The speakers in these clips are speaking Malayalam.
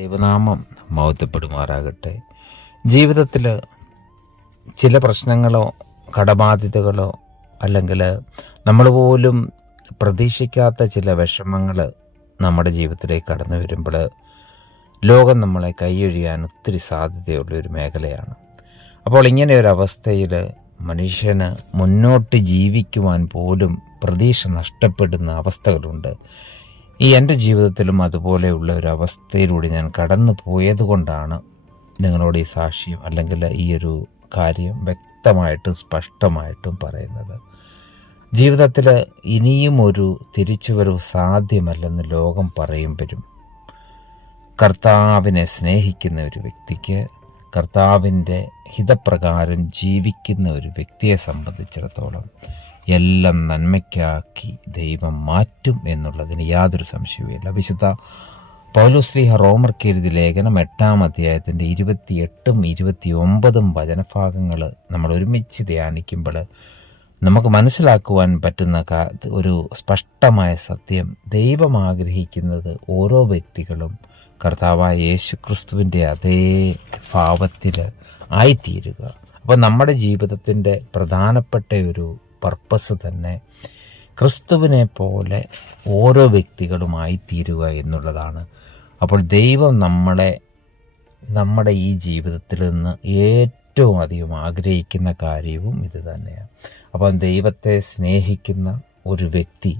ദൈവനാമം മൗത്തപ്പെടുമാറാകട്ടെ ജീവിതത്തിൽ ചില പ്രശ്നങ്ങളോ കടബാധ്യതകളോ അല്ലെങ്കിൽ നമ്മൾ പോലും പ്രതീക്ഷിക്കാത്ത ചില വിഷമങ്ങൾ നമ്മുടെ ജീവിതത്തിലേക്ക് കടന്നു വരുമ്പോൾ ലോകം നമ്മളെ കൈയൊഴിയാൻ ഒത്തിരി സാധ്യതയുള്ള ഒരു മേഖലയാണ്. അപ്പോൾ ഇങ്ങനെ ഒരു അവസ്ഥയിൽ മനുഷ്യന് മുന്നോട്ട് ജീവിക്കുവാൻ പോലും പ്രതീക്ഷ നഷ്ടപ്പെടുന്ന അവസ്ഥകളുണ്ട്. ഈ എന്റെ ജീവിതത്തിലും അതുപോലെയുള്ള ഒരു അവസ്ഥയിലൂടെ ഞാൻ കടന്നു പോയത് കൊണ്ടാണ് നിങ്ങളോട് ഈ സാക്ഷ്യം അല്ലെങ്കിൽ ഈ ഒരു കാര്യം വ്യക്തമായിട്ടും സ്പഷ്ടമായിട്ടും പറയുന്നത്. ജീവിതത്തിൽ ഇനിയും ഒരു തിരിച്ചുവരവ് സാധ്യമല്ലെന്ന് ലോകം പറയുമ്പോഴും കർത്താവിനെ സ്നേഹിക്കുന്ന ഒരു വ്യക്തിക്ക് കർത്താവിന്റെ ഹിതപ്രകാരം ജീവിക്കുന്ന ഒരു വ്യക്തിയെ സംബന്ധിച്ചിടത്തോളം എല്ലാം നന്മയ്ക്കാക്കി ദൈവം മാറ്റും എന്നുള്ളതിന് യാതൊരു സംശയവുമില്ല. വിശുദ്ധ പൗലുശ്രീഹ റോമർ കെഴുതി ലേഖനം എട്ടാം അധ്യായത്തിന്റെ ഇരുപത്തിയെട്ടും ഇരുപത്തി ഒമ്പതും വചനഭാഗങ്ങൾ നമ്മൾ ഒരുമിച്ച് ധ്യാനിക്കുമ്പോൾ നമുക്ക് മനസ്സിലാക്കുവാൻ പറ്റുന്ന ഒരു സ്പഷ്ടമായ സത്യം. ദൈവം ആഗ്രഹിക്കുന്നത് ഓരോ വ്യക്തികളും കർത്താവായ യേശു ക്രിസ്തുവിന്റെ അതേ ഭാവത്തിൽ ആയിത്തീരുക. അപ്പോൾ നമ്മുടെ ജീവിതത്തിന്റെ പ്രധാനപ്പെട്ട ഒരു പർപ്പസ് തന്നെ ക്രിസ്തുവിനെ പോലെ ഓരോ വ്യക്തികളുമായി തീരുക എന്നുള്ളതാണ്. അപ്പോൾ ദൈവം നമ്മളെ നമ്മുടെ ഈ ജീവിതത്തിൽ നിന്ന് ഏറ്റവും അധികം ആഗ്രഹിക്കുന്ന കാര്യവും ഇത് തന്നെയാണ്. അപ്പം ദൈവത്തെ സ്നേഹിക്കുന്ന ഒരു വ്യക്തി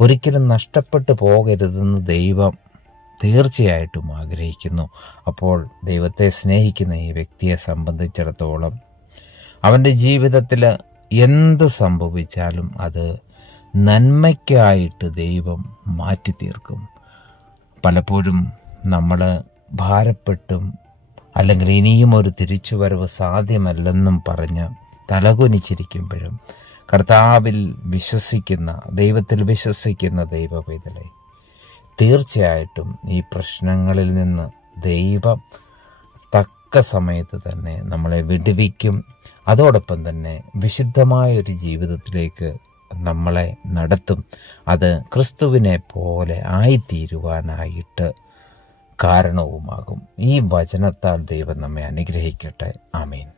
ഒരിക്കലും നഷ്ടപ്പെട്ടു പോകരുതെന്ന് ദൈവം തീർച്ചയായിട്ടും ആഗ്രഹിക്കുന്നു. അപ്പോൾ ദൈവത്തെ സ്നേഹിക്കുന്ന ഈ വ്യക്തിയെ സംബന്ധിച്ചിടത്തോളം അവന്റെ ജീവിതത്തിൽ എന്ത് സംഭവിച്ചാലും അത് നന്മയ്ക്കായിട്ട് ദൈവം മാറ്റി തീർക്കും പലപ്പോഴും നമ്മൾ ഭാരപ്പെട്ടും അല്ലെങ്കിൽ ഇനിയും ഒരു തിരിച്ചുവരവ് സാധ്യമല്ലെന്നും പറഞ്ഞ് തലകുനിച്ചിരിക്കുമ്പോഴും കർത്താവിൽ വിശ്വസിക്കുന്ന ദൈവത്തിൽ വിശ്വസിക്കുന്ന ദൈവവേദലെ തീർച്ചയായിട്ടും ഈ പ്രശ്നങ്ങളിൽ നിന്ന് ദൈവം തക്ക സമയത്ത് തന്നെ നമ്മളെ വിടുവിക്കും. അതോടൊപ്പം തന്നെ വിശുദ്ധമായ ഒരു ജീവിതത്തിലേക്ക് നമ്മളെ നടത്തും. അത് ക്രിസ്തുവിനെ പോലെ ആയിത്തീരുവാനായിട്ട് കാരണവുമാകും. ഈ വചനത്താൽ ദൈവം നമ്മെ അനുഗ്രഹിക്കട്ടെ. ആമീൻ.